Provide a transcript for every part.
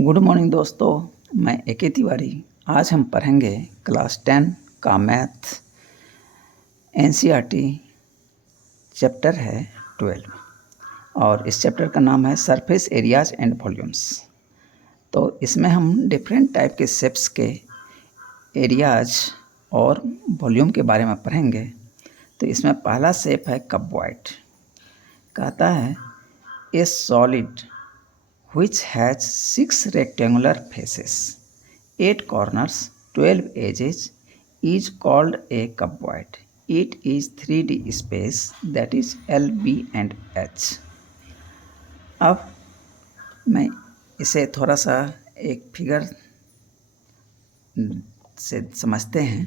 Good morning दोस्तों, मैं A K. Tiwari. आज हम पढ़ेंगे क्लास 10 का मैथ एनसीईआरटी चैप्टर है 12 और इस चैप्टर का नाम है सरफेस एरियाज एंड वॉल्यूम्स। तो इसमें हम डिफरेंट टाइप के शेप्स के एरियाज और वॉल्यूम के बारे में पढ़ेंगे। तो इसमें पहला शेप है कपबॉइड। कहता है ए solid which has 6 rectangular faces, 8 corners, 12 edges, is called a cuboid. It is 3D space, that is L, B and H. अब मैं इसे थोड़ा सा एक फिगर से समझते हैं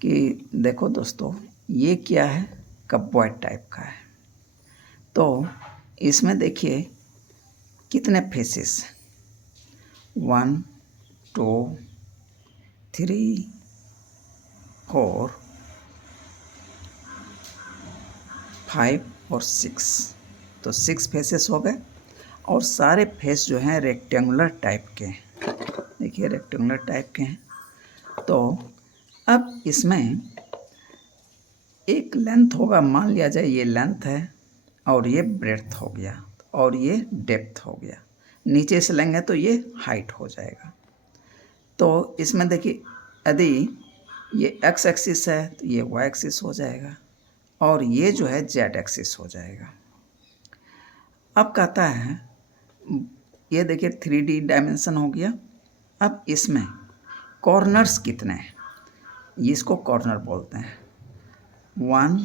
कि देखो दोस्तों, ये क्या है, कपबॉइड टाइप का है। तो इसमें देखिए कितने फेसेस, 1 2 3 4 5 और 6। तो 6 फेसेस हो गए और सारे फेस जो हैं रेक्टेंगुलर टाइप के हैं। देखिए रेक्टेंगुलर टाइप के हैं। तो अब इसमें एक लेंथ होगा, मान लिया जाए ये लेंथ है और ये ब्रेड्थ हो गया और ये डेप्थ हो गया। नीचे से लेंगे तो ये हाइट हो जाएगा। तो इसमें देखिए यदि ये एक्स एक्सिस है तो ये वाई एक्सिस हो जाएगा और ये जो है जेड एक्सिस हो जाएगा। अब कहता है ये देखिए 3D डायमेंशन हो गया। अब इसमें कॉर्नर्स कितने हैं, इसको कॉर्नर बोलते हैं। 1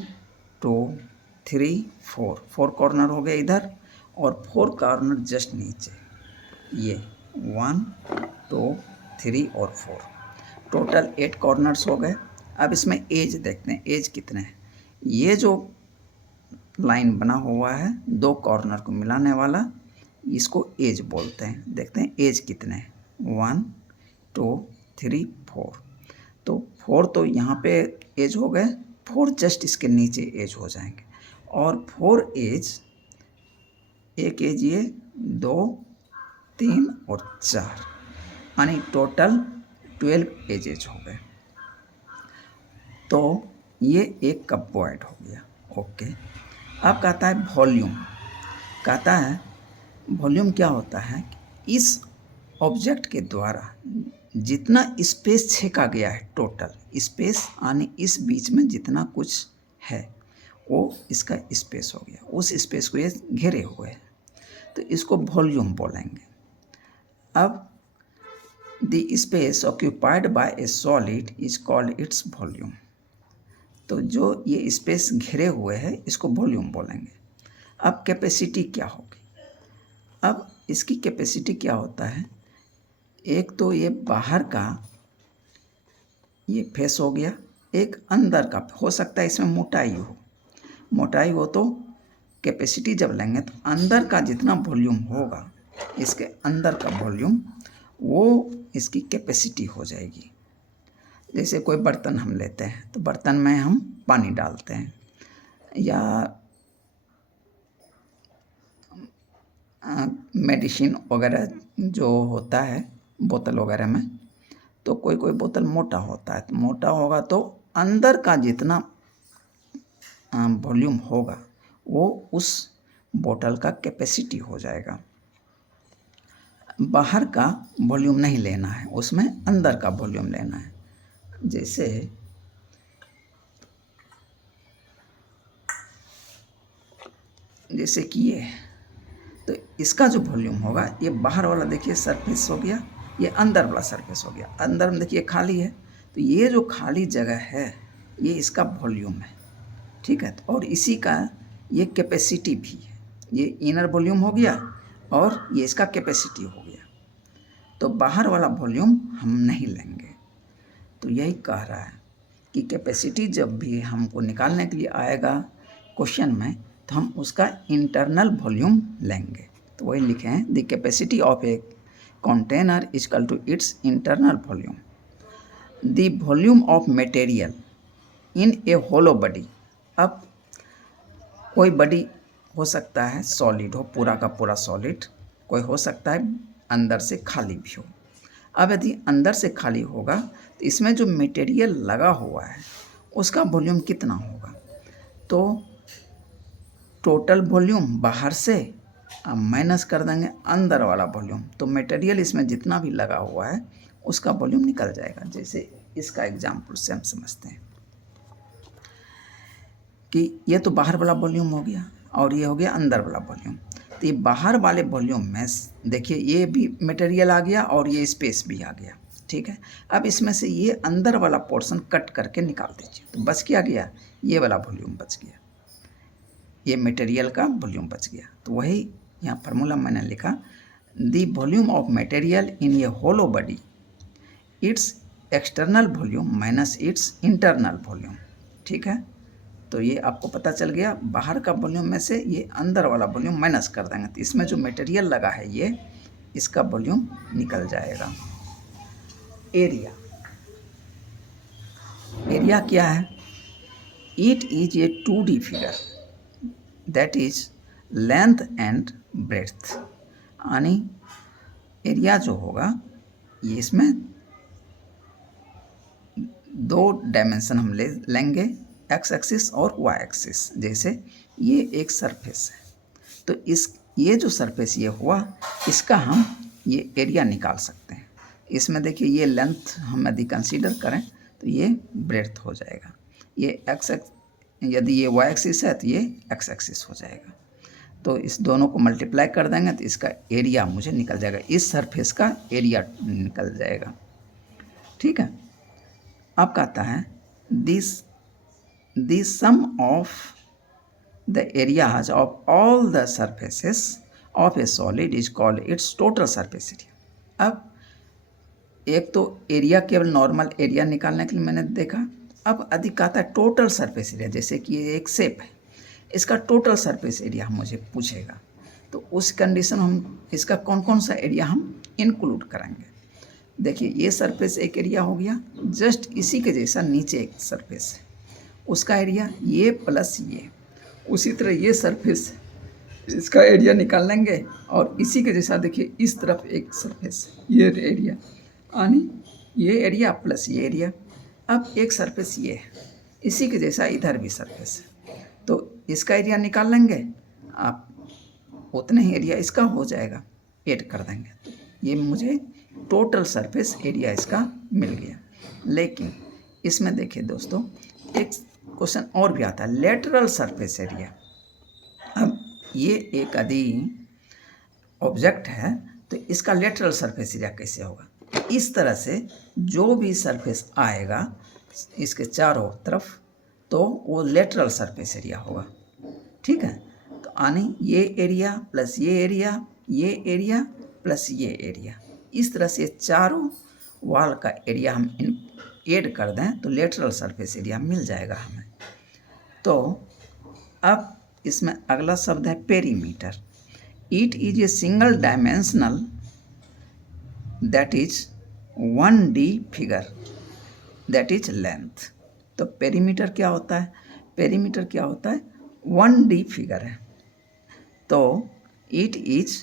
2 3 4 कॉर्नर हो गए इधर और 4 कॉर्नर जस्ट नीचे, ये 1 2 3 और 4, टोटल 8 कॉर्नर्स हो गए। अब इसमें एज देखते हैं, एज कितने हैं। ये जो लाइन बना हुआ है 2 कॉर्नर को मिलाने वाला, इसको एज बोलते हैं। देखते हैं एज कितने हैं, 1 2 3 4। तो 4 तो यहाँ पे एज हो गए, 4 जस्ट इसके नीचे एज हो जाएंगे और 4 एज, एक एज ये, 2 3 और 4, यानी टोटल 12 एजेज हो गए। तो ये एक कपबॉइड हो गया। ओके। अब कहता है वॉल्यूम। कहता है वॉल्यूम क्या होता है, इस ऑब्जेक्ट के द्वारा जितना स्पेस छेका गया है, टोटल स्पेस यानी इस बीच में जितना कुछ है वो इसका स्पेस हो गया, उस स्पेस को ये घेरे हुए हैं, तो इसको वॉल्यूम बोलेंगे। अब the space occupied by A solid is called its volume. तो जो ये स्पेस घेरे हुए है इसको वॉल्यूम बोलेंगे। अब कैपेसिटी क्या होगी, अब इसकी कैपेसिटी क्या होता है, एक तो ये बाहर का ये फेस हो गया, एक अंदर का हो सकता है, इसमें मोटाई हो तो कैपेसिटी जब लेंगे तो अंदर का जितना वॉल्यूम होगा, इसके अंदर का वॉल्यूम, वो इसकी कैपेसिटी हो जाएगी। जैसे कोई बर्तन हम लेते हैं तो बर्तन में हम पानी डालते हैं या मेडिसिन वगैरह जो होता है बोतल वगैरह में, तो कोई बोतल मोटा होता है, तो मोटा होगा तो अंदर का जितना वॉल्यूम होगा वो उस बोतल का कैपेसिटी हो जाएगा। बाहर का वॉल्यूम नहीं लेना है, उसमें अंदर का वॉल्यूम लेना है। जैसे कि ये, तो इसका जो वॉल्यूम होगा, ये बाहर वाला देखिए सरफेस हो गया, ये अंदर वाला सरफेस हो गया। अंदर में देखिए खाली है, तो ये जो खाली जगह है ये इसका वॉल्यूम है, ठीक है। और इसी का ये कैपेसिटी भी है, ये इनर वॉल्यूम हो गया और ये इसका कैपेसिटी हो गया। तो बाहर वाला वॉल्यूम हम नहीं लेंगे। तो यही कह रहा है कि कैपेसिटी जब भी हमको निकालने के लिए आएगा क्वेश्चन में, तो हम उसका इंटरनल वॉल्यूम लेंगे। तो वही लिखे हैं, the capacity of a container is equal to its internal volume. The volume of material in a hollow body. अब कोई बॉडी हो सकता है सॉलिड हो, पूरा का पूरा सॉलिड, कोई हो सकता है अंदर से खाली भी हो। अब यदि अंदर से खाली होगा तो इसमें जो मटेरियल लगा हुआ है उसका वॉल्यूम कितना होगा, तो टोटल वॉल्यूम बाहर से अब माइनस कर देंगे अंदर वाला वॉल्यूम, तो मटेरियल इसमें जितना भी लगा हुआ है उसका वॉल्यूम निकल जाएगा। जैसे इसका एग्जाम्पल से हम समझते हैं कि ये तो बाहर वाला वॉल्यूम हो गया और ये हो गया अंदर वाला वॉल्यूम। तो ये बाहर वाले वॉल्यूम में देखिए ये भी मटेरियल आ गया और ये स्पेस भी आ गया, ठीक है। अब इसमें से ये अंदर वाला पोर्शन कट करके निकाल दीजिए, तो बच क्या गया, ये वाला वॉल्यूम बच गया, ये मटेरियल का वॉल्यूम बच गया। तो वही यहाँ फार्मूला मैंने लिखा, the volume of material in a hollow body its external volume minus its internal volume, ठीक है। तो ये आपको पता चल गया, बाहर का वॉल्यूम में से ये अंदर वाला वॉल्यूम माइनस कर देंगे तो इसमें जो मटेरियल लगा है ये इसका वॉल्यूम निकल जाएगा। एरिया, एरिया क्या है, it is a 2D figure that is length and breadth, यानी एरिया जो होगा ये इसमें 2 डायमेंशन हम लेंगे, एक्स एक्सिस और वाई एक्सिस। जैसे ये एक सरफेस है तो ये जो सरफेस ये हुआ इसका हम ये एरिया निकाल सकते हैं। इसमें देखिए ये लेंथ हम यदि कंसीडर करें तो ये ब्रेड्थ हो जाएगा, ये यदि ये वाई एक्सिस है तो ये एक्स एक्सिस हो जाएगा। तो इस दोनों को मल्टीप्लाई कर देंगे तो इसका एरिया मुझे निकल जाएगा, इस सरफेस का एरिया निकल जाएगा, ठीक है। अब कहता है the sum of the areas of all the surfaces of a solid is called its total surface area। अब एक तो एरिया केवल नॉर्मल एरिया निकालने के लिए मैंने देखा, अब अधिक आता है टोटल सरफेस एरिया। जैसे कि ये एक शेप है, इसका टोटल सरफेस एरिया मुझे पूछेगा, तो उस कंडीशन हम इसका कौन कौन सा एरिया हम इंक्लूड करेंगे। देखिए ये सरफेस एक एरिया हो गया, जस्ट इसी के जैसा नीचे एक सरफेस है उसका एरिया ये प्लस ये, उसी तरह ये सरफेस इसका एरिया निकाल लेंगे और इसी के जैसा देखिए इस तरफ एक सरफेस ये एरिया, यानी ये एरिया प्लस ये एरिया। अब एक सरफेस ये है, इसी के जैसा इधर भी सरफेस है, तो इसका एरिया निकाल लेंगे, आप उतने ही एरिया इसका हो जाएगा, ऐड कर देंगे तो ये मुझे टोटल सरफेस एरिया इसका मिल गया। लेकिन इसमें देखिए दोस्तों एक क्वेश्चन और भी आता है, लेटरल सरफेस एरिया। अब ये एक यदि ऑब्जेक्ट है तो इसका लेटरल सरफेस एरिया कैसे होगा, इस तरह से जो भी सरफेस आएगा इसके चारों तरफ तो वो लेटरल सरफेस एरिया होगा, ठीक है। तो यानी ये एरिया प्लस ये एरिया, ये एरिया प्लस ये एरिया, इस तरह से चारों वॉल का एरिया हम ऐड कर दें तो लेटरल सरफेस एरिया मिल जाएगा हमें। तो अब इसमें अगला शब्द है perimeter. It is a single dimensional that is 1D figure that is length. तो पेरीमीटर क्या होता है, पेरीमीटर क्या होता है, 1D फिगर है, तो it is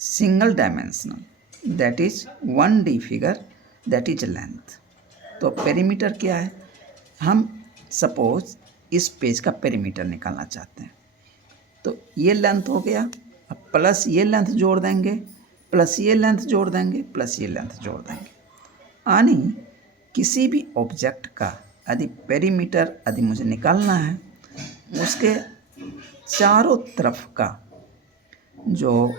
single dimensional that is 1D figure that is length. तो पेरीमीटर क्या है, हम सपोज इस पेज का पेरीमीटर निकालना चाहते हैं तो ये लेंथ हो गया, अब प्लस ये लेंथ जोड़ देंगे, प्लस ये लेंथ जोड़ देंगे, प्लस ये लेंथ जोड़ देंगे, यानी किसी भी ऑब्जेक्ट का यदि पेरीमीटर यदि मुझे निकालना है उसके चारों तरफ का जो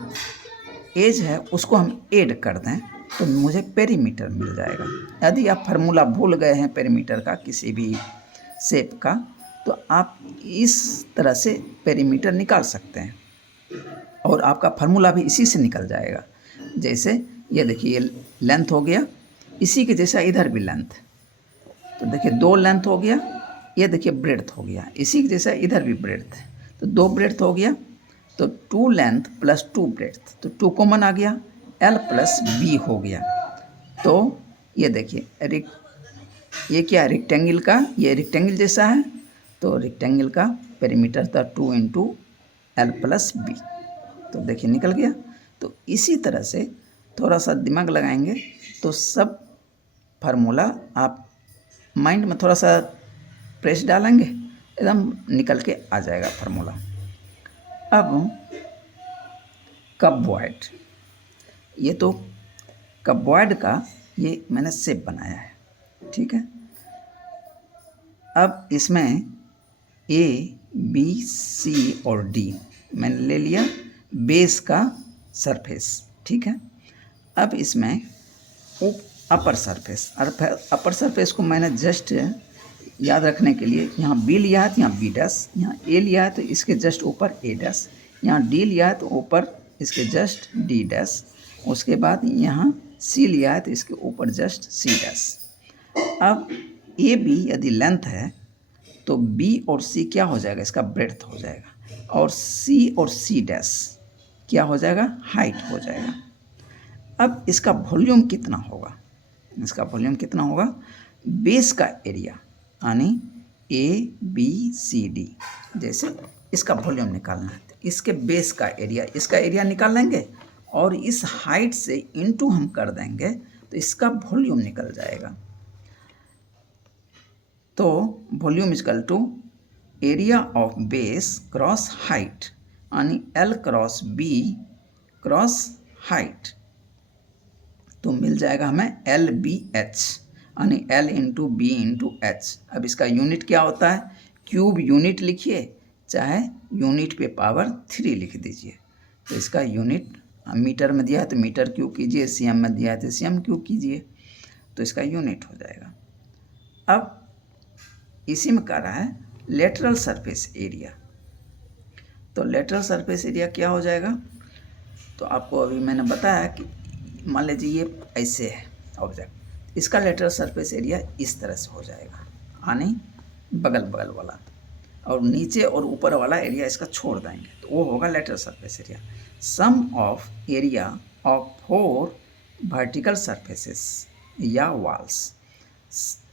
एज है उसको हम ऐड कर दें तो मुझे पेरीमीटर मिल जाएगा। यदि आप फार्मूला भूल गए हैं पेरीमीटर का किसी भी शेप का तो आप इस तरह से पेरीमीटर निकाल सकते हैं और आपका फार्मूला भी इसी से निकल जाएगा। जैसे ये देखिए ये लेंथ हो गया, इसी के जैसा इधर भी लेंथ, तो देखिए 2 लेंथ हो गया, ये देखिए ब्रेड्थ हो गया, इसी के जैसा इधर भी ब्रेड्थ है तो 2 ब्रेड्थ हो गया, तो 2 लेंथ प्लस 2 ब्रेड्थ, तो 2 कॉमन आ गया, L प्लस B हो गया। तो ये देखिए ये क्या है, रेक्टेंगल का, ये रेक्टेंगल जैसा है तो रेक्टेंगल का पेरीमीटर था 2 × L प्लस B, तो देखिए निकल गया। तो इसी तरह से थोड़ा सा दिमाग लगाएंगे तो सब फार्मूला आप माइंड में थोड़ा सा प्रेस डालेंगे, एकदम निकल के आ जाएगा फार्मूला। अब कपबॉयड, ये तो कपबॉयड का ये मैंने शेप बनाया है, ठीक है। अब इसमें ए बी सी और डी मैंने ले लिया बेस का सरफेस, ठीक है। अब इसमें अपर सरफेस को मैंने जस्ट याद रखने के लिए यहाँ बी लिया है तो यहाँ बी डैश, यहाँ ए लिया है तो इसके जस्ट ऊपर ए डैश, यहाँ डी लिया है तो ऊपर इसके जस्ट डी डैश, उसके बाद यहाँ सी लिया है तो इसके ऊपर जस्ट सी डैश। अब ए बी यदि लेंथ है तो बी और सी क्या हो जाएगा, इसका ब्रेड्थ हो जाएगा, और सी और सी डैश क्या हो जाएगा, हाइट हो जाएगा। अब इसका वॉल्यूम कितना होगा, इसका वॉल्यूम कितना होगा, बेस का एरिया यानी ए बी सी डी, जैसे इसका वॉल्यूम निकालना है तो इसके बेस का एरिया, इसका एरिया निकाल लेंगे और इस हाइट से इनटू हम कर देंगे तो इसका वॉल्यूम निकल जाएगा। तो volume equal to area of base cross height यानी L cross B cross height, तो मिल जाएगा हमें एल बी एच यानी L into B into H. अब इसका यूनिट क्या होता है, क्यूब यूनिट लिखिए चाहे यूनिट पे पावर 3 लिख दीजिए। तो इसका यूनिट मीटर में दिया है तो मीटर क्यूब कीजिए, सीएम में दिया है तो सीएम क्यूब कीजिए, तो इसका यूनिट हो जाएगा। अब इसी में कह रहा है लेटरल सरफेस एरिया, तो लेटरल सरफेस एरिया क्या हो जाएगा, तो आपको अभी मैंने बताया कि मान लीजिए ये ऐसे है ऑब्जेक्ट, इसका लेटरल सरफेस एरिया इस तरह से हो जाएगा यानी बगल बगल वाला, और नीचे और ऊपर वाला एरिया इसका छोड़ देंगे तो वो होगा lateral surface area. Sum of area of 4 vertical surfaces या वॉल्स,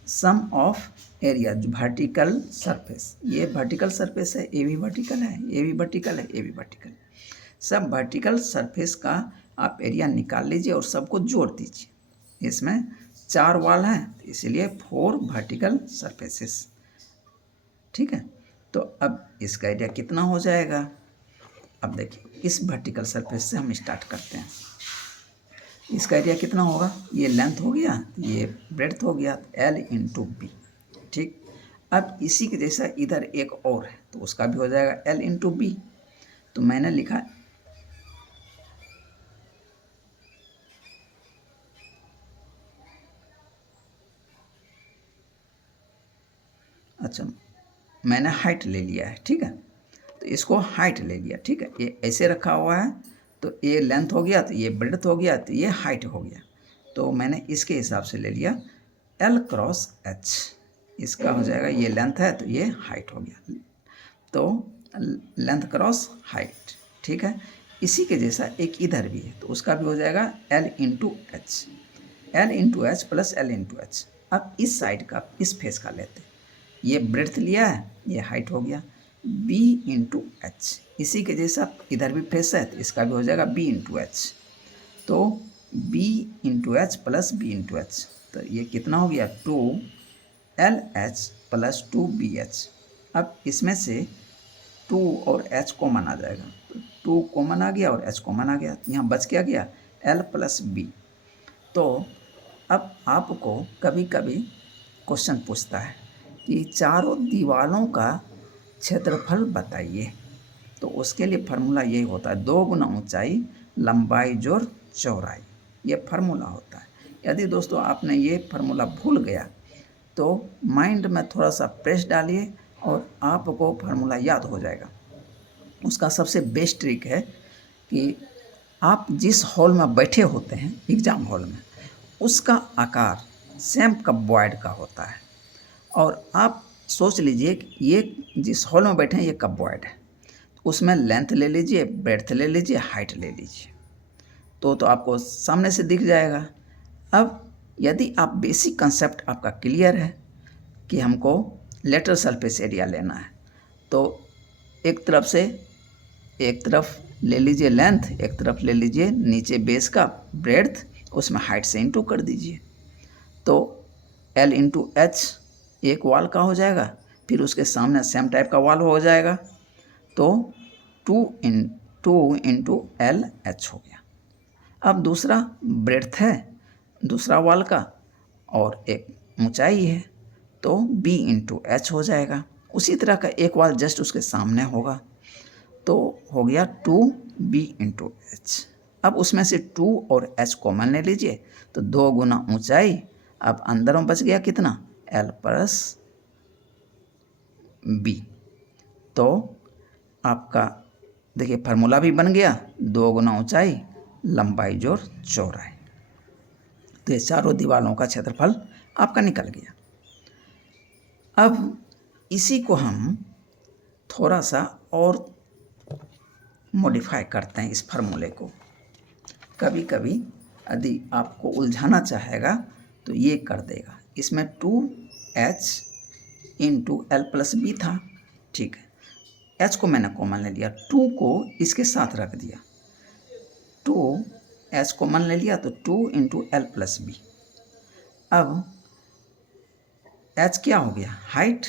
सम ऑफ एरिया जो वर्टिकल सरफेस, ये वर्टिकल सरफेस है, ए भी वर्टिकल है, ए भी वर्टिकल है, ए भी वर्टिकल, सब वर्टिकल सरफेस का आप एरिया निकाल लीजिए और सबको जोड़ दीजिए। इसमें 4 वॉल हैं इसीलिए 4 वर्टिकल सरफेसेस, ठीक है। तो अब इसका एरिया कितना हो जाएगा, अब देखिए इस वर्टिकल सरफेस से हम स्टार्ट करते हैं। इसका एरिया कितना होगा, ये लेंथ हो गया, ये ब्रेड्थ हो गया, एल इंटू बी, ठीक। अब इसी के जैसा इधर एक और है तो उसका भी हो जाएगा एल इंटू बी, तो मैंने लिखा अच्छा मैंने हाइट ले लिया है, ठीक है, तो इसको हाइट ले लिया, ठीक है, ये ऐसे रखा हुआ है तो ये लेंथ हो गया तो ये ब्रेड्थ हो गया तो ये हाइट हो गया, तो मैंने इसके हिसाब से ले लिया एल क्रॉस एच, इसका हो जाएगा ये लेंथ है तो ये हाइट हो गया, तो लेंथ क्रॉस हाइट, ठीक है। इसी के जैसा एक इधर भी है तो उसका भी हो जाएगा L into H, L into H plus L into H. अब इस साइड का इस फेस का लेते, ये ब्रेड्थ लिया है, ये हाइट हो गया, बी इंटू एच, इसी के जैसा इधर भी फेस है तो इसका भी हो जाएगा बी इंटू एच, तो B into H plus B into H, तो ये कितना हो गया 2 L H plus 2 B H. अब इसमें से 2 और एच कॉमन आ जाएगा, तो 2 कॉमन आ गया और एच कॉमन आ गया, यहाँ बच क्या गया एल प्लस बी। तो अब आपको कभी कभी क्वेश्चन पूछता है कि चारों दीवारों का क्षेत्रफल बताइए, तो उसके लिए फार्मूला यही होता है 2 गुना ऊंचाई लंबाई जोड़ चौड़ाई, ये फार्मूला होता है। यदि दोस्तों आपने ये फार्मूला भूल गया तो माइंड में थोड़ा सा प्रेस डालिए और आपको फार्मूला याद हो जाएगा। उसका सबसे बेस्ट ट्रिक है कि आप जिस हॉल में बैठे होते हैं एग्ज़ाम हॉल में, उसका आकार सेम कपबॉयड का होता है, और आप सोच लीजिए कि ये जिस हॉल में बैठे हैं ये कपबॉयड है, उसमें लेंथ ले लीजिए, ब्रेड्थ ले लीजिए, हाइट ले लीजिए, तो आपको सामने से दिख जाएगा। अब यदि आप बेसिक कंसेप्ट आपका क्लियर है कि हमको लेटरल सरफेस एरिया लेना है, तो एक तरफ ले लीजिए लेंथ, एक तरफ ले लीजिए नीचे बेस का ब्रेड्थ, उसमें हाइट से इंटू कर दीजिए, तो L इंटू एच एक वॉल का हो जाएगा, फिर उसके सामने सेम टाइप का वॉल हो जाएगा, तो 2 इंटू एल एच हो गया। अब दूसरा ब्रेड्थ है दूसरा वॉल का और एक ऊंचाई है, तो B इंटू एच हो जाएगा। उसी तरह का एक वॉल जस्ट उसके सामने होगा, तो हो गया 2B इंटू एच। अब उसमें से 2 और h कॉमन ले लीजिए, तो 2 गुना ऊंचाई, अब अंदर में बच गया कितना, L प्लस B। तो आपका देखिए फार्मूला भी बन गया, 2 गुना ऊंचाई लंबाई जोड़ चौड़ाई। तो ये चारों दीवारों का क्षेत्रफल आपका निकल गया। अब इसी को हम थोड़ा सा और मॉडिफाई करते हैं इस फार्मूले को। कभी कभी यदि आपको उलझाना चाहेगा तो ये कर देगा, इसमें 2h into L plus B था, ठीक है, h को मैंने कॉमन ले लिया, 2 को इसके साथ रख दिया, 2h कॉमन ले लिया तो 2 इंटू एल प्लस बी। अब h क्या हो गया, height,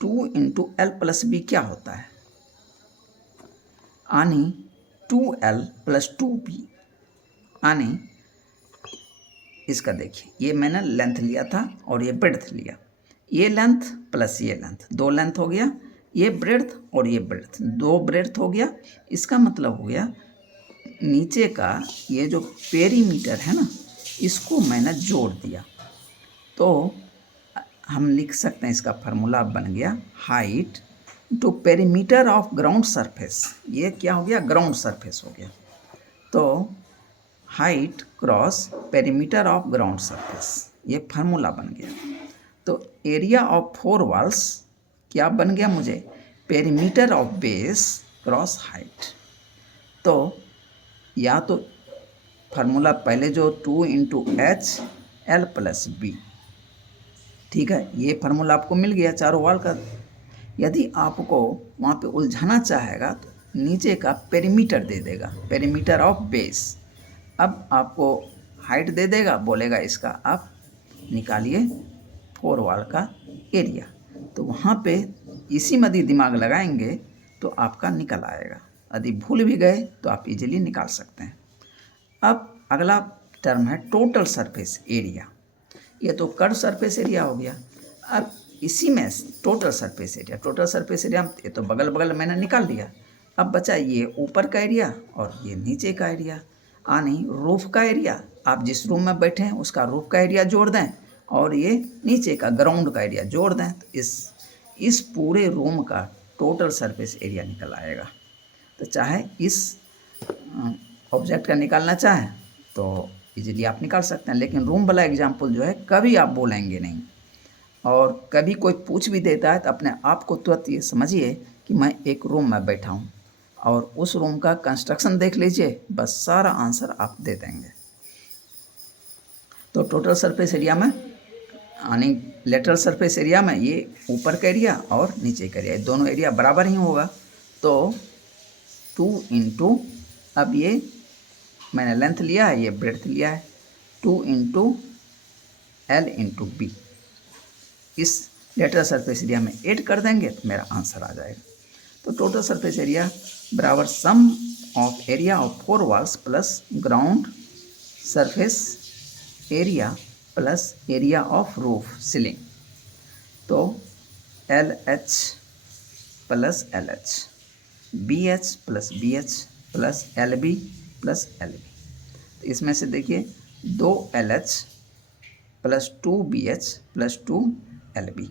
2 into L plus B क्या होता है, यानी 2l प्लस 2b, यानी इसका देखिए ये मैंने लेंथ लिया था और ये ब्रेड्थ लिया, ये लेंथ प्लस ये लेंथ, 2 लेंथ हो गया, ये ब्रेड्थ और ये ब्रेड्थ 2 ब्रेड्थ हो गया। इसका मतलब हो गया नीचे का ये जो पेरीमीटर है ना, इसको मैंने जोड़ दिया, तो हम लिख सकते हैं इसका फार्मूला बन गया height to perimeter of ground surface. ये क्या हो गया, ग्राउंड सरफेस हो गया, तो height cross perimeter of ground surface, ये फार्मूला बन गया। तो एरिया ऑफ 4 वॉल्स क्या बन गया मुझे, perimeter of base cross height. तो या तो फार्मूला पहले जो 2 into H L plus B, ठीक है, ये फार्मूला आपको मिल गया चारों वॉल का। यदि आपको वहाँ पे उलझाना चाहेगा तो नीचे का पेरीमीटर दे देगा, पेरीमीटर ऑफ बेस। अब आपको हाइट दे देगा, बोलेगा इसका आप निकालिए 4 वॉल का एरिया, तो वहाँ पे इसी में यदि दिमाग लगाएंगे तो आपका निकल आएगा, यदि भूल भी गए तो आप इजीली निकाल सकते हैं। अब अगला टर्म है टोटल सरफेस एरिया, ये तो कर्व सरफेस एरिया हो गया। अब इसी में total surface area, total surface area ये तो बगल बगल मैंने निकाल लिया, अब बचा ये ऊपर का एरिया और ये नीचे का एरिया, यानी रूफ का एरिया, आप जिस रूम में बैठे हैं उसका रूफ का एरिया जोड़ दें और ये नीचे का ग्राउंड का एरिया जोड़ दें, तो इस पूरे रूम का टोटल सरफेस एरिया निकल आएगा। तो चाहे इस ऑब्जेक्ट का निकालना चाहें तो इजीली आप निकाल सकते हैं, लेकिन रूम वाला एग्जाम्पल जो है कभी आप बोलेंगे नहीं, और कभी कोई पूछ भी देता है तो अपने आप को तुरंत ये समझिए कि मैं एक रूम में बैठा हूँ और उस रूम का कंस्ट्रक्शन देख लीजिए, बस सारा आंसर आप दे देंगे। तो टोटल सरफेस एरिया में यानी लेटरल सरफेस एरिया में ये ऊपर का एरिया और नीचे का एरिया दोनों एरिया बराबर ही होगा, तो 2 इंटू, अब ये मैंने लेंथ लिया है, ये ब्रेड्थ लिया है, 2 इंटू एल इंटू बी, इस लेटरल सरफेस एरिया में ऐड कर देंगे तो मेरा आंसर आ जाएगा। तो टोटल सरफेस एरिया बराबर sum of area of 4 walls plus ground surface area plus area of roof ceiling, तो L H plus L H, B H plus B H plus L B plus L B. तो इसमें से देखिए 2 L H plus 2 B H plus 2 L B.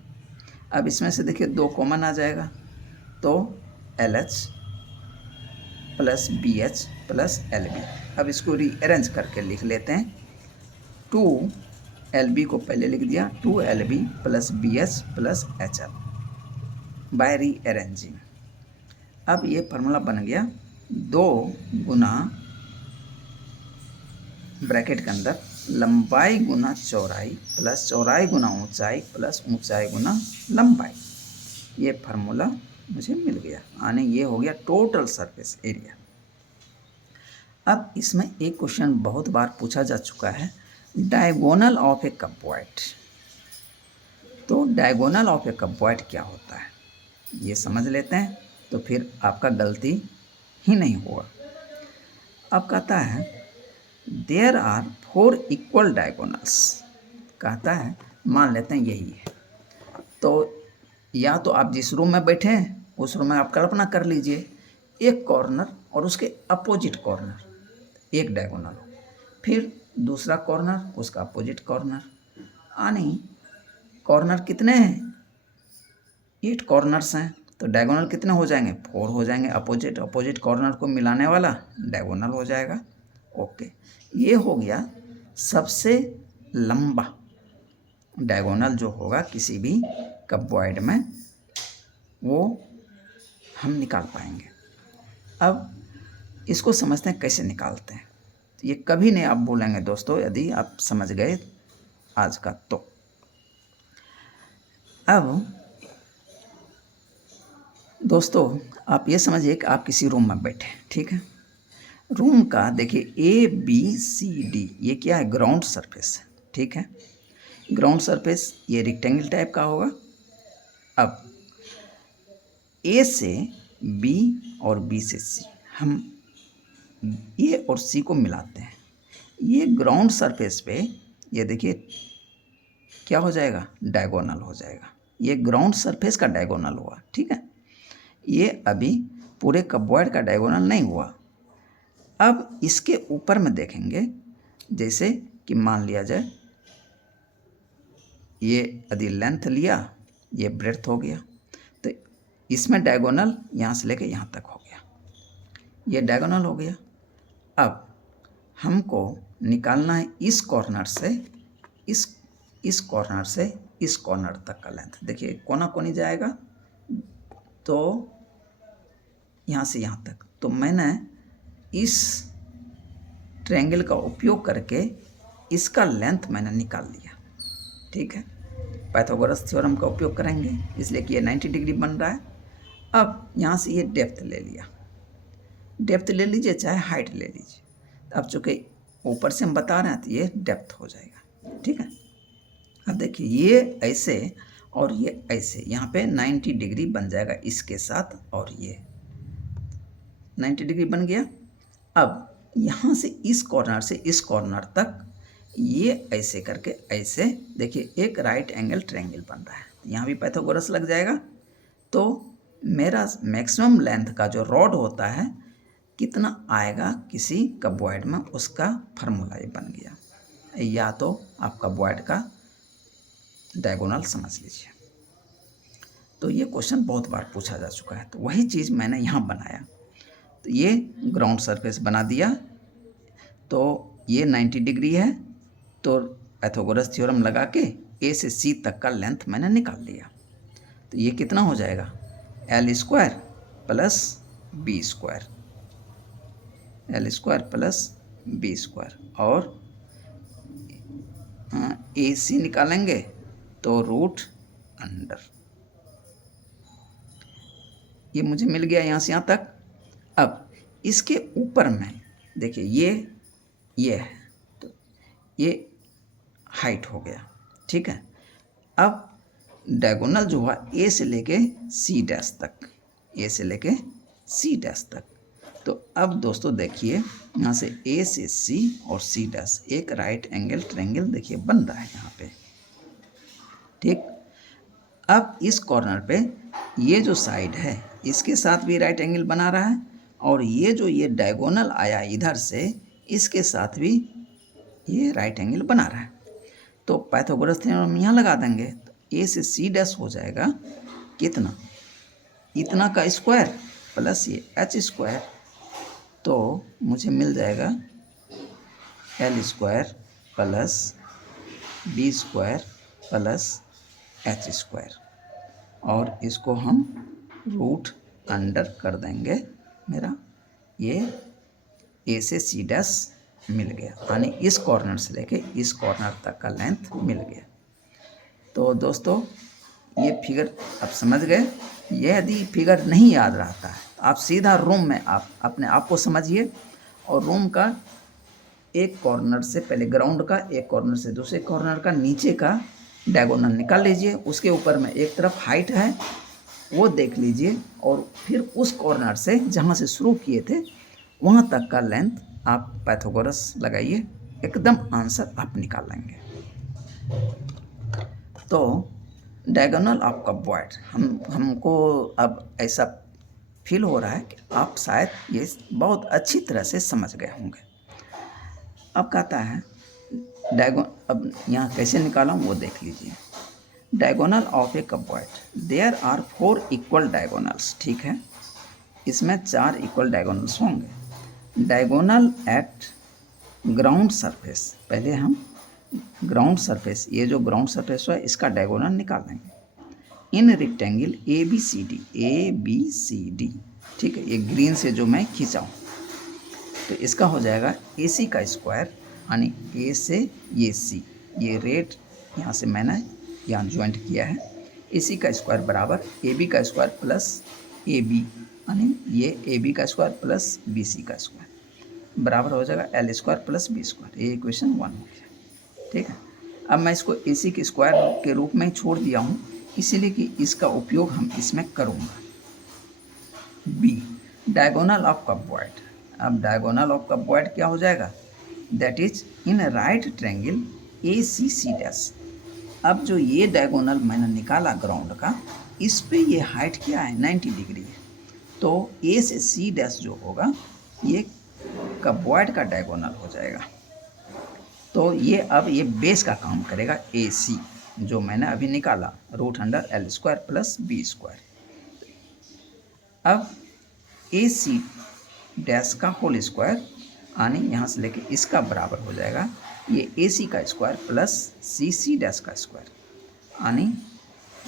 अब इसमें से देखिए 2 common आ जाएगा, तो L H plus B H plus L B. अब इसको रीअरेंज करके लिख लेते हैं, 2 एल बी को पहले लिख दिया, 2 L B plus B H plus H L by rearranging. अब ये फार्मूला बन गया 2 गुना ब्रैकेट के अंदर लंबाई गुना चौड़ाई प्लस चौड़ाई गुना ऊंचाई प्लस ऊंचाई गुना लंबाई, ये फार्मूला मुझे मिल गया, यानी ये हो गया टोटल सरफेस एरिया। अब इसमें एक क्वेश्चन बहुत बार पूछा जा चुका है, डायगोनल ऑफ ए कपबॉइड। तो डायगोनल ऑफ ए कपबॉइड क्या होता है ये समझ लेते हैं, तो फिर आपका गलती ही नहीं होगा। अब कहता है देयर आर 4 इक्वल डायगोनल्स। कहता है मान लेते हैं यही है, तो या तो आप जिस रूम में बैठे हैं उस रूम में आप कल्पना कर लीजिए, एक कॉर्नर और उसके अपोजिट कॉर्नर एक डायगोनल हो, फिर दूसरा कॉर्नर उसका अपोजिट कॉर्नर, यानी कॉर्नर कितने हैं, 8 कॉर्नर्स हैं, तो डायगोनल कितने हो जाएंगे, 4 हो जाएंगे। अपोजिट कॉर्नर को मिलाने वाला डायगोनल हो जाएगा। ओके, ये हो गया सबसे लंबा डायगोनल जो होगा किसी भी कपबॉइड में, वो हम निकाल पाएंगे। अब इसको समझते हैं कैसे निकालते हैं। तो ये कभी नहीं आप बोलेंगे दोस्तों, यदि आप समझ गए आज का। तो अब दोस्तों आप ये समझिए कि आप किसी रूम में बैठे, ठीक है। रूम का देखिए ABCD ये क्या है, ग्राउंड सरफेस है, ठीक है। ग्राउंड सरफेस ये रेक्टेंगल टाइप का होगा। अब A से B और B से C हम A और C को मिलाते हैं। ये ग्राउंड सरफेस पे ये देखिए क्या हो जाएगा, डायगोनल हो जाएगा। ये ग्राउंड सरफेस का डायगोनल हुआ, ठीक है। ये अभी पूरे कपबॉइड का डायगोनल नहीं हुआ। अब इसके ऊपर में देखेंगे, जैसे कि मान लिया जाए ये यदि लेंथ लिया, ये ब्रेड्थ हो गया, तो इसमें डायगोनल यहाँ से लेके यहाँ तक हो गया, ये डायगोनल हो गया। अब हमको निकालना है इस कॉर्नर से इस कॉर्नर से इस कॉर्नर तक का लेंथ। देखिए कोना कोनी जाएगा, तो यहाँ से यहाँ तक, तो मैंने इस ट्रायंगल का उपयोग करके इसका लेंथ मैंने निकाल लिया, ठीक है। पाइथागोरस थ्योरम का उपयोग करेंगे, इसलिए कि ये 90 डिग्री बन रहा है। अब यहाँ से ये डेप्थ ले लिया, डेप्थ ले लीजिए चाहे हाइट ले लीजिए। अब चूँकि ऊपर से हम बता रहे हैं तो ये डेप्थ हो जाएगा, ठीक है। अब देखिए ये ऐसे और ये ऐसे, यहाँ पे 90 डिग्री बन जाएगा इसके साथ, और ये 90 डिग्री बन गया। अब यहाँ से इस कॉर्नर से इस कॉर्नर तक ये ऐसे करके ऐसे देखिए एक राइट एंगल ट्रायंगल बन रहा है, यहाँ भी पाइथागोरस लग जाएगा। तो मेरा मैक्सिमम लेंथ का जो रॉड होता है कितना आएगा किसी कपबॉइड में, उसका फार्मूला ये बन गया। या तो आप कपबॉइड का डायगोनल समझ लीजिए। तो ये क्वेश्चन बहुत बार पूछा जा चुका है, तो वही चीज़ मैंने यहाँ बनाया। तो ये ग्राउंड सरफेस बना दिया, तो ये 90 डिग्री है, तो पाइथागोरस थ्योरम लगा के A से C तक का लेंथ मैंने निकाल लिया। तो ये कितना हो जाएगा, L square plus B square, L square plus B square, और AC निकालेंगे तो रूट अंडर, ये मुझे मिल गया यहाँ से यहाँ तक। अब इसके ऊपर में देखिए ये है, तो ये हाइट हो गया, ठीक है। अब डायगोनल जो हुआ A से लेके C डैश तक, A से लेके C डैश तक। तो अब दोस्तों देखिए यहाँ से A से C और C डैश एक राइट एंगल ट्रायंगल देखिए बन रहा है यहाँ पे, ठीक। अब इस कॉर्नर पे ये जो साइड है इसके साथ भी राइट एंगल बना रहा है, और ये जो ये डायगोनल आया इधर से इसके साथ भी ये राइट एंगल बना रहा है। तो पाइथागोरस थ्योरम यहाँ लगा देंगे, तो A से C डैश हो जाएगा कितना, इतना का स्क्वायर प्लस ये H स्क्वायर, तो मुझे मिल जाएगा L square plus B square plus H square, और इसको हम रूट अंडर कर देंगे। मेरा ये A से C डैश मिल गया, यानी इस कॉर्नर से लेके इस कॉर्नर तक का लेंथ मिल गया। तो दोस्तों ये फिगर आप समझ गए। ये यदि फिगर नहीं याद रहता है तो आप सीधा रूम में आप अपने आप को समझिए और रूम का एक कॉर्नर से पहले ग्राउंड का, एक कॉर्नर से दूसरे कॉर्नर का, नीचे का डायगोनल निकाल लीजिए। उसके ऊपर में एक तरफ हाइट है वो देख लीजिए, और फिर उस कॉर्नर से जहाँ से शुरू किए थे वहाँ तक का लेंथ आप पाइथागोरस लगाइए, एकदम आंसर आप निकाल लेंगे। तो डायगोनल ऑफ कपबॉइड हमको अब ऐसा फील हो रहा है कि आप शायद ये बहुत अच्छी तरह से समझ गए होंगे। अब कहता है अब यहाँ कैसे निकाला वो देख लीजिए। Diagonal of a cuboid, there are 4 equal diagonals. ठीक है, इसमें 4 इक्वल डायगोनल्स होंगे। डायगोनल एट ग्राउंड सरफेस, पहले हम ग्राउंड सरफेस, ये जो ग्राउंड सरफेस है इसका डायगोनल निकाल देंगे। In rectangle A B C D, ठीक है, ये ग्रीन से जो मैं खींचा हूँ, तो इसका हो जाएगा ए सी का स्क्वायर, यानी ए से ये सी, ये रेड यहाँ से मैंने यहाँ ज्वाइंट किया है, ए सी का स्क्वायर बराबर ए बी का स्क्वायर प्लस ए बी, यानी ये ए बी का स्क्वायर प्लस बी सी का स्क्वायर बराबर हो जाएगा L square plus B square. ये इक्वेशन 1 हो गया। ठीक है, अब मैं इसको ए सी के स्क्वायर के रूप में छोड़ दिया हूँ, इसीलिए कि इसका उपयोग हम इसमें करूँगा। B, diagonal of cuboid. अब डायगोनल ऑफ कपबॉइड क्या हो जाएगा, that is in right triangle A C C dash. अब जो ये डायगोनल मैंने निकाला ग्राउंड का, इस पे ये हाइट क्या है 90 डिग्री है, तो ए से सी डैश जो होगा ये कपबॉइड का डायगोनल हो जाएगा। तो ये अब ये बेस का काम करेगा ए सी, जो मैंने अभी निकाला, √एल² प्लस बी स्क्वायर। अब ए सी डैश का होल स्क्वायर, यानी यहाँ से लेके इसका बराबर हो जाएगा ये ए सी का स्क्वायर प्लस सी सी डैश का स्क्वायर, यानी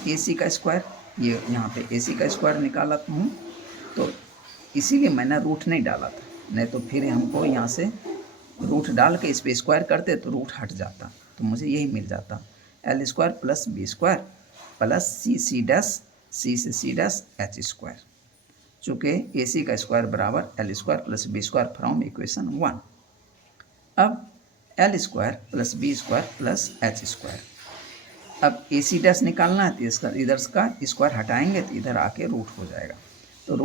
ए सी का स्क्वायर, ये यहाँ पे ए सी का स्क्वायर निकाला हूँ, तो इसीलिए मैंने रूट नहीं डाला था, नहीं तो फिर हमको यहाँ से रूट डाल के इस पर स्क्वायर करते तो रूट हट जाता, तो मुझे यही मिल जाता एल² प्लस बी स्क्वायर प्लस सी सी डैश, सी से सी डैश एच स्क्वायर, चूँकि ए सी का स्क्वायर बराबर एल² plus B square from equation 1। अब एल² plus B square plus H square, अब ए सी डैश निकालना है तो इसका इधर का स्क्वायर हटाएंगे तो इधर आके रूट हो जाएगा, तो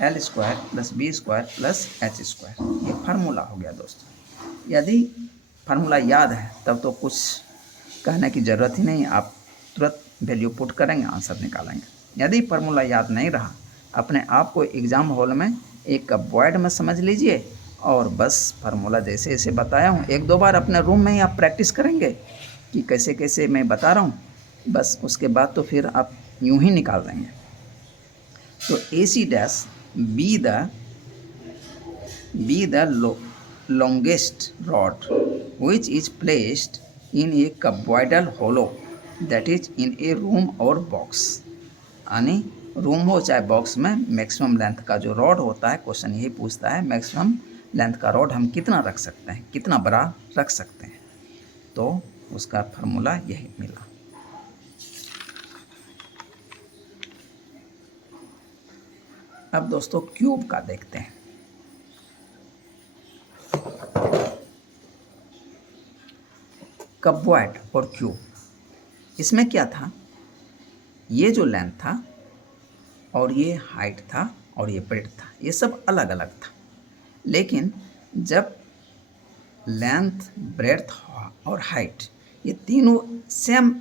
√एल² plus B square plus H square, ये फार्मूला हो गया दोस्तों। यदि फार्मूला याद है तब तो कुछ कहने की ज़रूरत ही नहीं, आप तुरंत वैल्यू पुट करेंगे, आंसर निकालेंगे। यदि फार्मूला याद नहीं रहा, अपने आप को एग्ज़ाम हॉल में एक कपबॉइड में समझ लीजिए, और बस फार्मूला जैसे जैसे बताया हूँ 1-2 बार अपने रूम में ही आप प्रैक्टिस करेंगे कि कैसे कैसे मैं बता रहा हूँ, बस उसके बाद तो फिर आप यूँ ही निकाल देंगे। तो A C dash be the longest rod which is placed in a cuboidal hollow, that is in a room or box, यानी रूम हो चाहे बॉक्स में मैक्सिमम लेंथ का जो रॉड होता है, क्वेश्चन यही पूछता है मैक्सिमम लेंथ का रॉड हम कितना रख सकते हैं, कितना बड़ा रख सकते हैं, तो उसका फार्मूला यही मिला। अब दोस्तों क्यूब का देखते हैं। कपबॉइड और क्यूब, इसमें क्या था, ये जो लेंथ था और ये हाइट था और ये ब्रेड्थ था, ये सब अलग अलग था, लेकिन जब लेंथ, ब्रेड्थ और हाइट ये तीनों सेम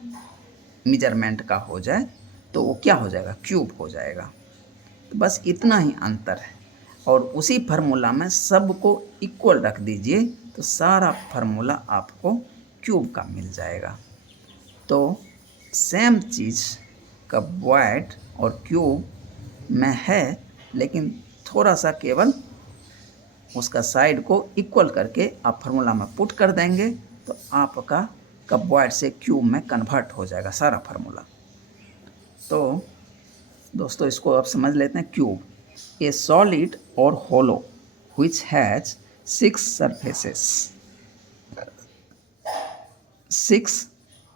मेजरमेंट का हो जाए तो वो क्या हो जाएगा, क्यूब हो जाएगा। तो बस इतना ही अंतर है, और उसी फार्मूला में सबको इक्वल रख दीजिए तो सारा फार्मूला आपको क्यूब का मिल जाएगा। तो सेम चीज़ कपबॉइड और क्यूब में है, लेकिन थोड़ा सा केवल उसका साइड को इक्वल करके आप फार्मूला में पुट कर देंगे तो आपका कपबॉइड से क्यूब में कन्वर्ट हो जाएगा सारा फार्मूला। तो दोस्तों इसको आप समझ लेते हैं। क्यूब, ए सॉलिड और hollow which has 6 surfaces, 6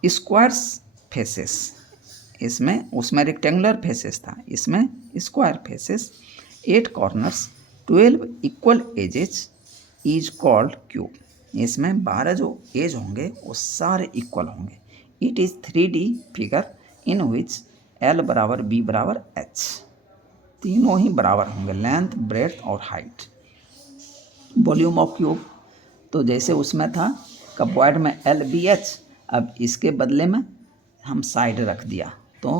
square faces, इसमें उसमें रेक्टेंगुलर फेसेस था, इसमें square faces, 8 corners 12 equal edges is called cube. इसमें 12 जो एज होंगे वो सारे इक्वल होंगे। It is 3D figure in which L बराबर B बराबर H, तीनों ही बराबर होंगे, लेंथ, ब्रेड्थ और हाइट। वॉल्यूम ऑफ क्यूब, तो जैसे उसमें था कपबॉर्ड में LBH, अब इसके बदले में हम साइड रख दिया तो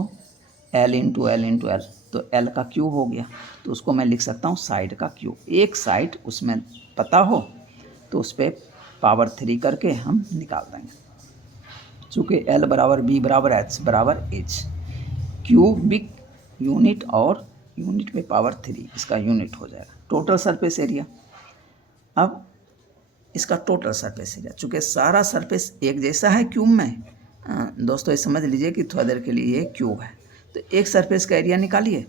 L into L into L, तो L का क्यूब हो गया। तो उसको मैं लिख सकता हूँ साइड का क्यूब। एक साइड उसमें पता हो तो उस पर पावर 3 करके हम निकाल देंगे। चूँकि L बराबर B बराबर H बराबर H, क्यूबिक यूनिट और यूनिट पे पावर 3 इसका यूनिट हो जाएगा। टोटल सरफेस एरिया, अब इसका टोटल सरफेस एरिया, चूँकि सारा सरफेस एक जैसा है क्यूब में, दोस्तों ये समझ लीजिए कि थोड़ा देर के लिए ये क्यूब है, तो एक सरफेस का एरिया निकालिए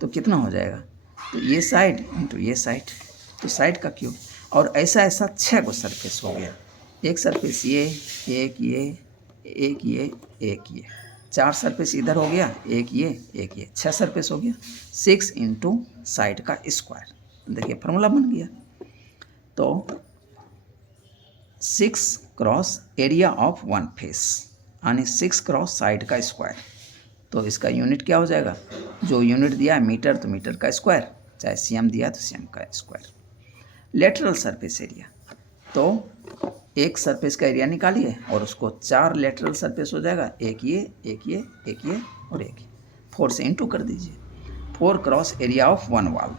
तो कितना हो जाएगा, तो ये साइड इंटू ये साइड, तो साइड का क्यूब। और ऐसा ऐसा 6 को सरफेस हो गया, एक सरफेस ये, एक ये, एक ये, एक ये, 4 सरफेस इधर हो गया, एक ये, 6 सरफेस हो गया। 6 इंटू साइड का स्क्वायर, देखिए फॉर्मूला बन गया। तो 6 cross area of one face यानी 6 क्रॉस साइड का स्क्वायर, तो इसका यूनिट क्या हो जाएगा, जो यूनिट दिया है मीटर तो मीटर का स्क्वायर, चाहे सीएम दिया तो सीएम का स्क्वायर। लेटरल सरफेस एरिया, तो एक सरफेस का एरिया निकालिए और उसको 4 लेटरल सरफेस हो जाएगा, एक ये, एक ये, एक ये और एक ये, 4 से इंटू कर दीजिए। 4 cross area of one wall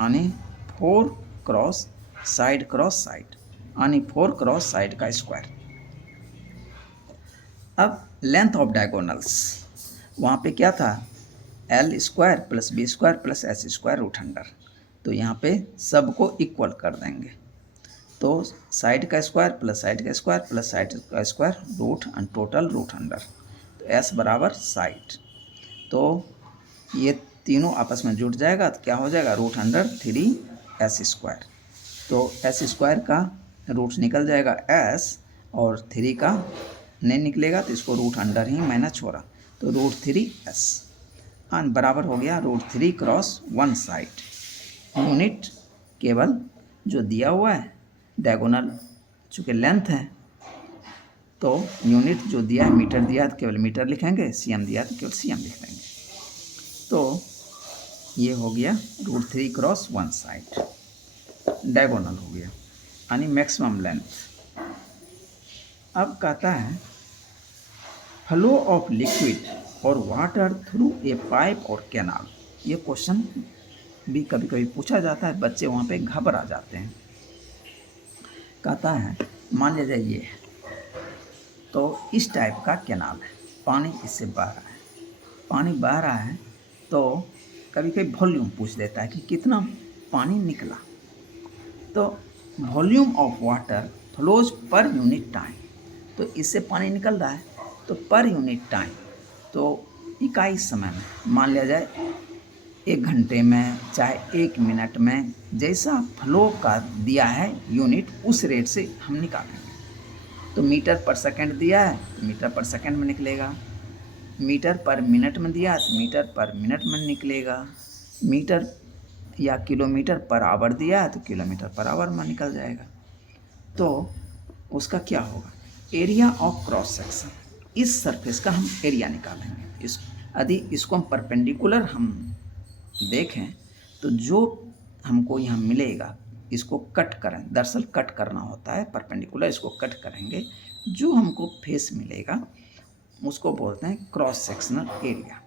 यानी 4 क्रॉस साइड यानी 4 क्रॉस साइड का स्क्वायर। अब लेंथ ऑफ डायगोनल्स, वहाँ पे क्या था, L square plus B square plus H square root under, तो यहाँ पे सबको इक्वल कर देंगे, तो साइड का स्क्वायर प्लस साइड का स्क्वायर प्लस साइड का square root and total root under, तो S बराबर साइड, तो ये तीनों आपस में जुड़ जाएगा तो क्या हो जाएगा, रूट अंडर 3S स्क्वायर, तो S स्क्वायर का रूट निकल जाएगा S और 3 का नहीं निकलेगा तो इसको रूट अंडर ही मैंने छोड़ा, तो रूट 3S एंड बराबर हो गया root 3 cross one side. Unit केवल जो दिया हुआ है डायगोनल, चूँकि लेंथ है तो यूनिट जो दिया है मीटर दिया है तो केवल मीटर लिखेंगे, सीएम दिया तो केवल सीएम लिख देंगे। तो ये हो गया root 3 cross one side, diagonal हो गया यानी मैक्सिमम लेंथ। अब कहता है फ्लो ऑफ लिक्विड और वाटर थ्रू ए पाइप और कैनाल, ये क्वेश्चन भी कभी कभी पूछा जाता है, बच्चे वहाँ पे घबरा जाते हैं। कहता है मान लीजिए ये है, तो इस टाइप का कैनाल है, पानी इससे बह रहा है, पानी बह रहा है तो कभी कभी वॉल्यूम पूछ देता है कि कितना पानी निकला, तो volume of water flows per unit time, तो इससे पानी निकल रहा है तो पर यूनिट टाइम, तो इकाई समय में मान लिया जाए 1 घंटे में चाहे 1 मिनट में, जैसा फ्लो का दिया है यूनिट उस रेट से हम निकालेंगे। तो मीटर पर सेकंड दिया है तो मीटर पर सेकंड में निकलेगा, मीटर पर मिनट में दिया है तो मीटर पर मिनट में निकलेगा, मीटर या किलोमीटर पर आवर दिया है तो किलोमीटर पर आवर में निकल जाएगा। तो उसका क्या होगा, एरिया ऑफ क्रॉस सेक्शन, इस सरफेस का हम एरिया निकालेंगे। यदि इसको हम परपेंडिकुलर हम देखें तो जो हमको यहाँ मिलेगा, इसको कट करें, दरअसल कट करना होता है परपेंडिकुलर, इसको कट करेंगे, जो हमको फेस मिलेगा उसको बोलते हैं क्रॉस सेक्शनल एरिया।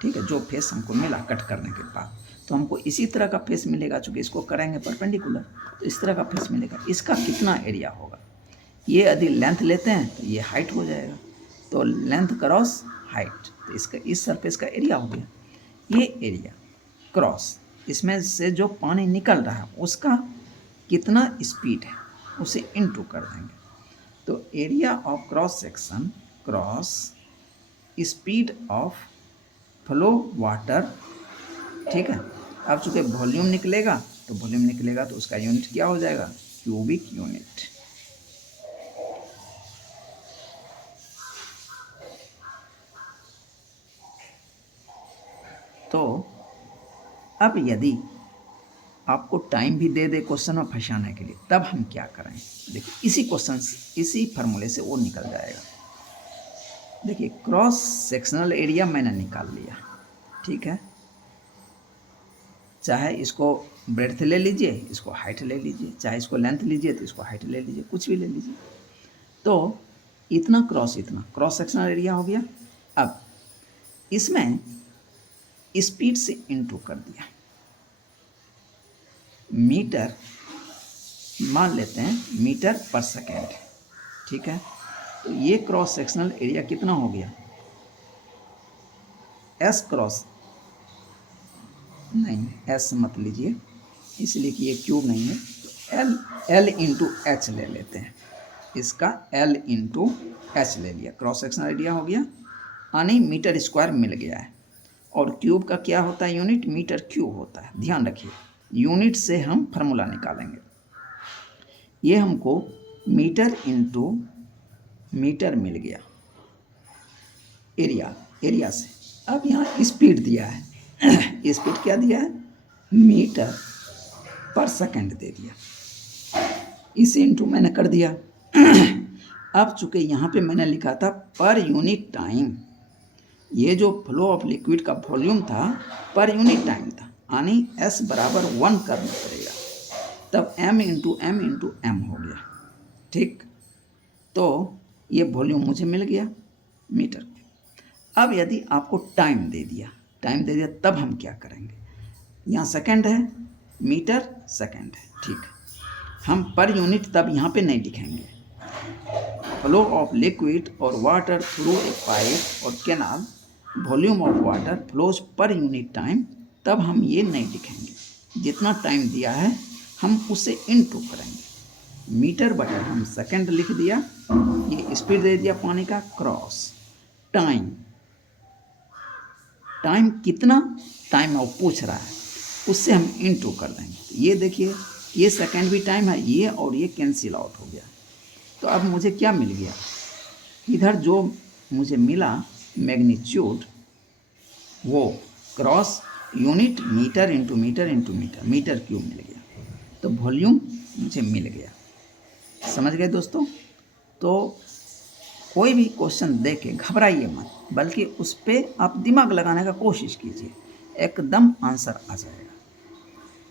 ठीक है, जो फेस हमको मिला कट करने के बाद, तो हमको इसी तरह का फेस मिलेगा, चूँकि इसको करेंगे परपेंडिकुलर तो इस तरह का फेस मिलेगा, इसका कितना एरिया होगा, ये यदि लेंथ लेते हैं तो ये हाइट हो जाएगा, तो लेंथ क्रॉस हाइट, तो इसका इस सरफेस का एरिया हो गया। ये एरिया क्रॉस, इसमें से जो पानी निकल रहा है उसका कितना स्पीड है उसे इनटू कर देंगे, तो area of cross section cross speed of flow water. ठीक है, अब चूँकि वॉल्यूम निकलेगा तो वॉल्यूम निकलेगा तो उसका यूनिट क्या हो जाएगा, क्यूबिक यूनिट। तो अब यदि आपको टाइम भी दे दे क्वेश्चन में फंसाने के लिए, तब हम क्या करें? देखिए इसी क्वेश्चन से, इसी फार्मूले से वो निकल जाएगा। देखिए क्रॉस सेक्शनल एरिया मैंने निकाल लिया, ठीक है। चाहे इसको ब्रेड्थ ले लीजिए, इसको हाइट ले लीजिए, चाहे इसको लेंथ लीजिए तो इसको हाइट ले लीजिए, कुछ भी ले लीजिए। तो इतना क्रॉस सेक्शनल एरिया हो गया। अब इसमें स्पीड से इनटू कर दिया, मीटर मान लेते हैं मीटर पर सेकेंड, ठीक है। तो ये क्रॉस सेक्शनल एरिया कितना हो गया? एस क्रॉस नहीं, एस मत लीजिए इसलिए कि ये क्यूब नहीं है, तो एल इंटू एच ले लेते हैं। इसका एल इंटू एच ले लिया, क्रॉस सेक्शनल एरिया हो गया, यानी मीटर स्क्वायर मिल गया है। और क्यूब का क्या होता है यूनिट? मीटर क्यूब होता है। ध्यान रखिए, यूनिट से हम फार्मूला निकालेंगे। ये हमको मीटर इंटू मीटर मिल गया एरिया से। अब यहाँ स्पीड दिया है स्पीड क्या दिया है? मीटर पर सेकंड दे दिया, इसे इंटू मैंने कर दिया। अब चूंकि यहाँ पे मैंने लिखा था पर यूनिट टाइम, ये जो फ्लो ऑफ लिक्विड का वॉल्यूम था पर यूनिट टाइम था, यानी S बराबर 1 करना पड़ेगा, तब m इंटू एम हो गया, ठीक। तो ये वॉल्यूम मुझे मिल गया मीटर। अब यदि आपको टाइम दे दिया तब हम क्या करेंगे? यहाँ सेकंड है, मीटर सेकंड है, ठीक है। हम पर यूनिट तब यहाँ पे नहीं लिखेंगे। फ्लो ऑफ लिक्विड और वाटर थ्रू ए पाइप और canal, volume of water flows per unit time, तब हम ये नहीं लिखेंगे। जितना टाइम दिया है हम उसे इनटू करेंगे, मीटर बटा हम सेकंड लिख दिया, ये स्पीड दे दिया पानी का, क्रॉस टाइम कितना टाइम वो पूछ रहा है उससे हम इनटू कर देंगे। ये देखिए ये सेकंड भी टाइम है, ये और ये कैंसिल आउट हो गया। तो अब मुझे क्या मिल गया? इधर जो मुझे मिला मैग्नीट्यूड, वो cross unit metre into metre cube मिल गया, तो वॉल्यूम मुझे मिल गया। समझ गए दोस्तों? तो कोई भी क्वेश्चन दे के घबराइए मत, बल्कि उस पर आप दिमाग लगाने का कोशिश कीजिए, एकदम आंसर आ जाएगा।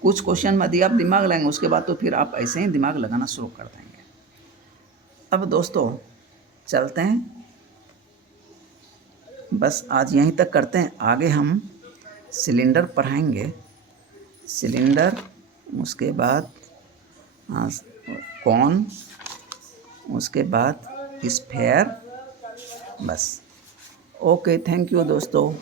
कुछ क्वेश्चन में यदि आप दिमाग लगाएंगे उसके बाद तो फिर आप ऐसे ही दिमाग लगाना शुरू कर देंगे। अब दोस्तों चलते हैं, बस आज यहीं तक करते हैं। आगे हम सिलेंडर पढ़ाएंगे, सिलेंडर, उसके बाद कौन, उसके बाद स्फेयर, बस। ओके, थैंक यू दोस्तों।